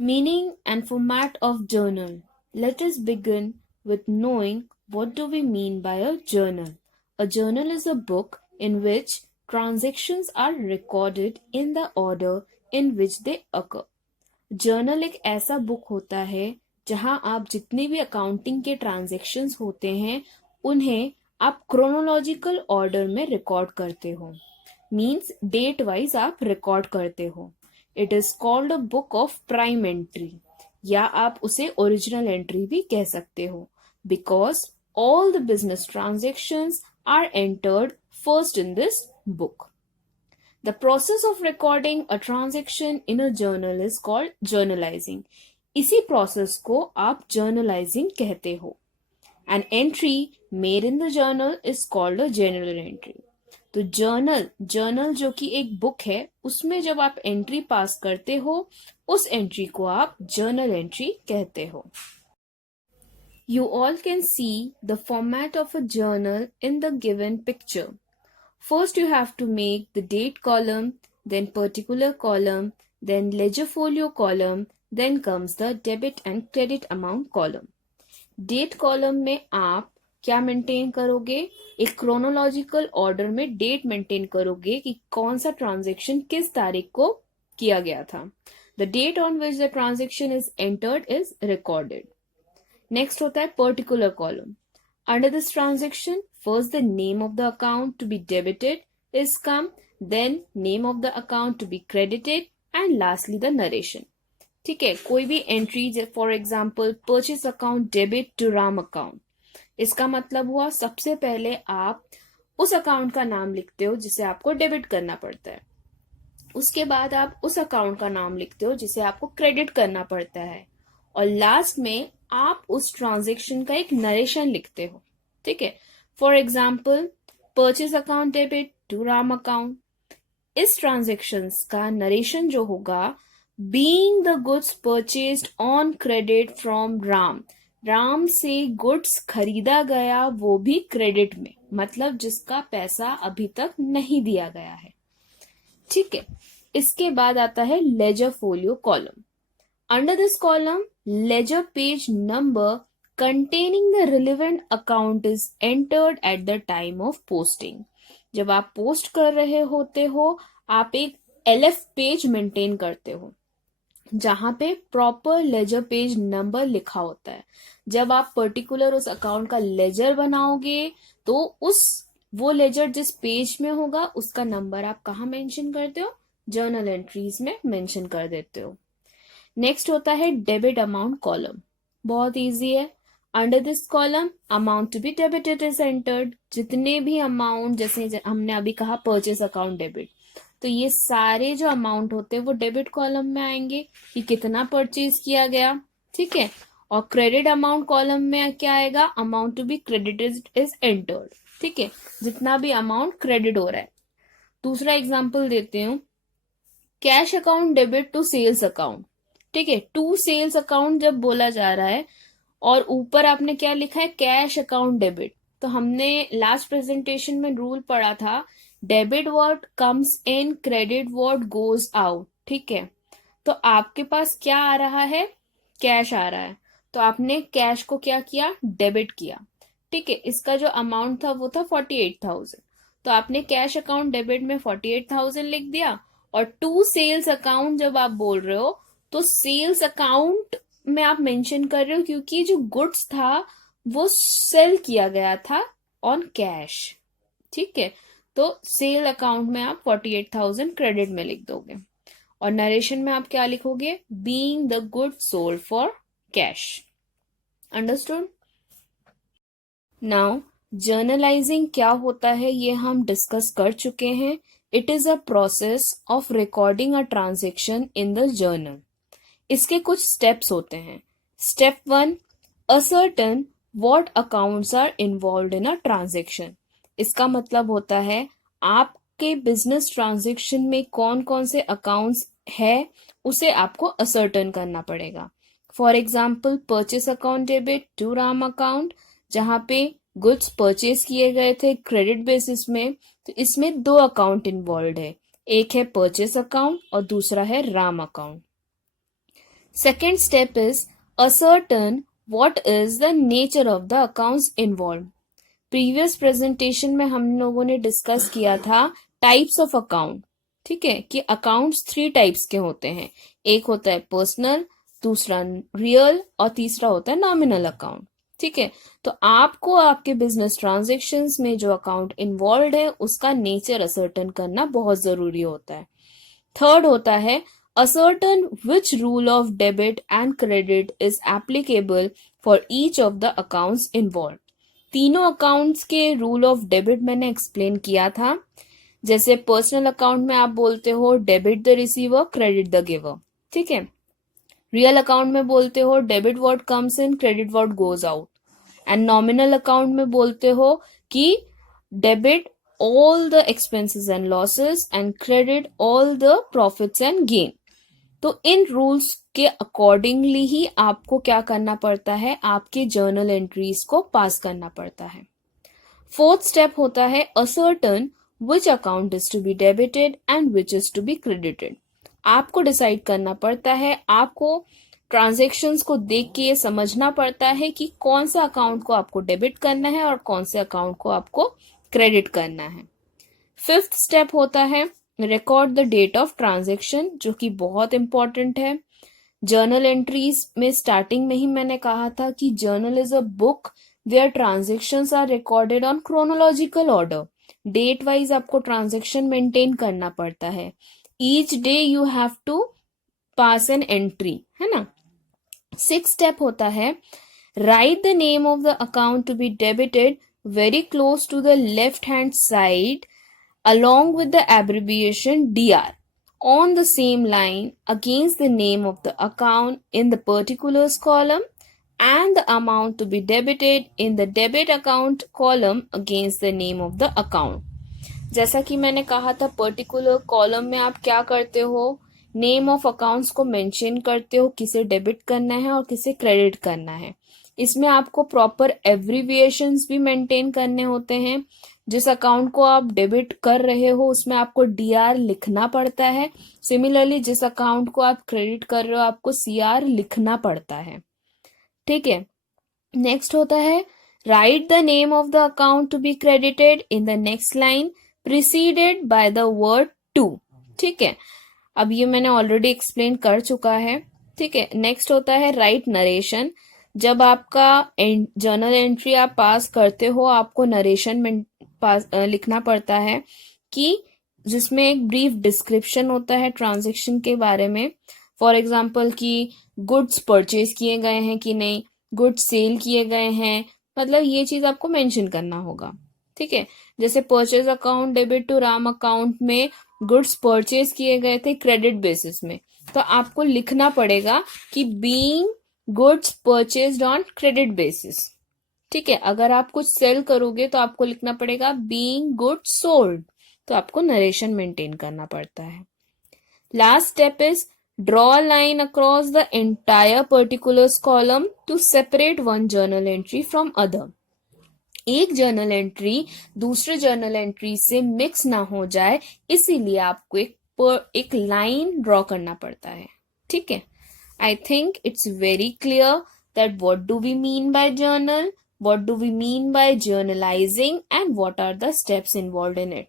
Meaning and format of journal. Let us begin with knowing what do we mean by a journal. A journal is a book in which transactions are recorded in the order in which they occur. Journal एक ऐसा book होता है जहां आप जितने भी accounting के transactions होते हैं उन्हें आप क्रोनोलॉजिकल ऑर्डर में रिकॉर्ड करते हो, मींस डेट वाइज आप रिकॉर्ड करते हो. It is called a book of prime entry या आप उसे ओरिजिनल एंट्री भी कह सकते हो, because all the business transactions are entered first in this book. The process of recording a transaction in a journal is called journalizing. इसी process को आप journalizing कहते हो. An entry made in the journal is called a journal entry. तो journal जो कि एक book है उसमें जब आप एंट्री पास करते हो उस एंट्री को आप journal entry कहते हो. You all can see the format of a journal in the given picture. First you have to make the date column, then particular column, then ledger folio column, then comes the debit and credit amount column. Date column में आप क्या maintain करोगे? एक chronological order में date maintain करोगे कि कौन सा ट्रांजेक्शन किस तारीख को किया गया था. The date on which the transaction is entered is recorded. Next होता है particular column. Under this transaction, first the name of the account to be debited is come, then name of the account to be credited and lastly the narration. ठीक है, कोई भी entry for example purchase account debit to Ram account, इसका मतलब हुआ सबसे पहले आप उस अकाउंट का नाम लिखते हो जिसे आपको डेबिट करना पड़ता है, उसके बाद आप उस अकाउंट का नाम लिखते हो जिसे आपको क्रेडिट करना पड़ता है और लास्ट में आप उस ट्रांजेक्शन का एक नरेशन लिखते हो. ठीक है, for example purchase account debit to Ram account, इस ट्रांजेक्शन का नरेशन जो होगा, being the goods purchased on credit from Ram, Ram से गुड्स खरीदा गया वो भी क्रेडिट में, मतलब जिसका पैसा अभी तक नहीं दिया गया है. ठीक है, इसके बाद आता है ledger folio column. Under this column, ledger page number containing the relevant account is entered at the time of posting. जब आप पोस्ट कर रहे होते हो आप एक LF पेज मेंटेन करते हो जहां पे प्रॉपर लेजर पेज नंबर लिखा होता है. जब आप पर्टिकुलर उस अकाउंट का लेजर बनाओगे तो वो लेजर जिस पेज में होगा उसका नंबर आप कहाँ मेंशन करते हो? जर्नल एंट्रीज में मेंशन कर देते हो. नेक्स्ट होता है डेबिट अमाउंट कॉलम. बहुत इजी है. Under this column amount to be debited is entered. जितने भी अमाउंट, जैसे हमने अभी कहा परचेस अकाउंट डेबिट, तो ये सारे जो अमाउंट होते हैं वो डेबिट कॉलम में आएंगे कि कितना परचेज किया गया. ठीक है, और क्रेडिट अमाउंट कॉलम में क्या आएगा? Amount to be credited is entered. ठीक है, जितना भी अमाउंट क्रेडिट हो रहा है. दूसरा एग्जाम्पल देते हूँ, cash account debit to sales account. ठीक है, टू सेल्स अकाउंट जब बोला जा रहा है और ऊपर आपने क्या लिखा है? Cash account debit. तो हमने लास्ट प्रेजेंटेशन में रूल पढ़ा था, debit what comes in, credit what goes out. ठीक है, तो आपके पास क्या आ रहा है? कैश आ रहा है, तो आपने कैश को क्या किया? डेबिट किया. ठीक है, इसका जो अमाउंट था वो था 48,000, तो आपने कैश अकाउंट डेबिट में 48,000 लिख दिया. और टू सेल्स अकाउंट जब आप बोल रहे हो तो सेल्स अकाउंट में आप मेंशन कर रहे हो क्योंकि जो गुड्स था वो सेल किया गया था ऑन कैश. ठीक है, तो सेल अकाउंट में आप 48,000 क्रेडिट में लिख दोगे और नरेशन में आप क्या लिखोगे? Being the good sold for cash. Understood? Now journalizing क्या होता है ये हम डिस्कस कर चुके हैं. It is a process of recording a transaction in the journal. इसके कुछ स्टेप्स होते हैं. Step 1, ascertain what accounts are involved in a transaction. इसका मतलब होता है आपके बिजनेस ट्रांजेक्शन में कौन कौन से अकाउंट्स है उसे आपको असर्टन करना पड़ेगा. For example purchase account debit to Ram account, जहां पे गुड्स परचेज किए गए थे क्रेडिट बेसिस में, तो इसमें दो अकाउंट इन्वॉल्व है, एक है परचेस अकाउंट और दूसरा है Ram account. Second step is ascertain what is the nature of the accounts involved. Previous presentation में हम लोगों ने डिस्कस किया था टाइप्स ऑफ अकाउंट, ठीक है, कि अकाउंट्स 3 टाइप्स के होते हैं. एक होता है पर्सनल, दूसरा रियल और तीसरा होता है नॉमिनल अकाउंट. ठीक है, तो आपको आपके बिजनेस ट्रांजेक्शन्स में जो अकाउंट इन्वॉल्व है उसका नेचर असर्टन करना बहुत जरूरी होता है. थर्ड होता है ascertain which rule of debit and credit is applicable for each of the accounts involved. तीनों अकाउंट्स के रूल ऑफ डेबिट मैंने एक्सप्लेन किया था. जैसे पर्सनल अकाउंट में आप बोलते हो debit the receiver, credit the giver. ठीक है. रियल अकाउंट में बोलते हो debit what comes in, credit what goes out. And nominal account में बोलते हो कि debit all the expenses and losses and credit all the profits and gain. तो इन रूल्स के अकॉर्डिंगली ही आपको क्या करना पड़ता है, आपके जर्नल एंट्रीज को पास करना पड़ता है. फोर्थ स्टेप होता है ascertain which account is to be debited and which is to be credited. आपको डिसाइड करना पड़ता है, आपको ट्रांजेक्शन्स को देख के ये समझना पड़ता है कि कौन सा अकाउंट को आपको डेबिट करना है और कौन से अकाउंट को आपको क्रेडिट करना है. फिफ्थ स्टेप होता है record the date of transaction, जो कि बहुत इंपॉर्टेंट है. जर्नल एंट्रीज में स्टार्टिंग में ही मैंने कहा था कि journal is a book where transactions are recorded on chronological order. Date wise आपको ट्रांजेक्शन मेंटेन करना पड़ता है. Each day you have to pass an entry, है ना. सिक्स स्टेप होता है write the name of the account to be debited very close to the left hand side along with the abbreviation DR on the same line against the name of the account in the particulars column and the amount to be debited in the debit account column against the name of the account. जैसा कि मैंने कहा था particular column में आप क्या करते हो, नेम ऑफ अकाउंट्स को मेंशन करते हो, किसे डेबिट करना है और किसे क्रेडिट करना है. इसमें आपको प्रॉपर एब्रीविएशंस भी मेंटेन करने होते हैं. जिस अकाउंट को आप डेबिट कर रहे हो उसमें आपको डीआर लिखना पड़ता है. सिमिलरली जिस अकाउंट को आप क्रेडिट कर रहे हो आपको सीआर लिखना पड़ता है. ठीक है. नेक्स्ट होता है write the name of the account to be credited in the next line preceded by the word to. ठीक है, अब ये मैंने ऑलरेडी एक्सप्लेन कर चुका है. ठीक है. नेक्स्ट होता है राइट नरेशन. जब आपका जर्नल एंट्री आप पास करते हो आपको नरेशन में लिखना पड़ता है कि जिसमें एक ब्रीफ डिस्क्रिप्शन होता है ट्रांजैक्शन के बारे में. फॉर एग्जांपल कि गुड्स परचेज किए गए हैं कि नहीं, गुड्स सेल किए गए हैं, मतलब ये चीज आपको मेंशन करना होगा. ठीक है. जैसे purchase account debit to Ram account में गुड्स परचेज किए गए थे क्रेडिट बेसिस में, तो आपको लिखना पड़ेगा कि being goods purchased on credit basis. ठीक है. अगर आप कुछ सेल करोगे तो आपको लिखना पड़ेगा बीइंग गुड्स सोल्ड, तो आपको नरेशन मेंटेन करना पड़ता है. Last step is draw a line across the entire particulars column to separate one journal entry from other. एक जर्नल एंट्री दूसरे जर्नल एंट्री से मिक्स ना हो जाए, इसीलिए आपको एक लाइन ड्रॉ करना पड़ता है. ठीक है. I think it's very clear that what do we mean by journal, what do we mean by journalizing, and what are the steps involved in it.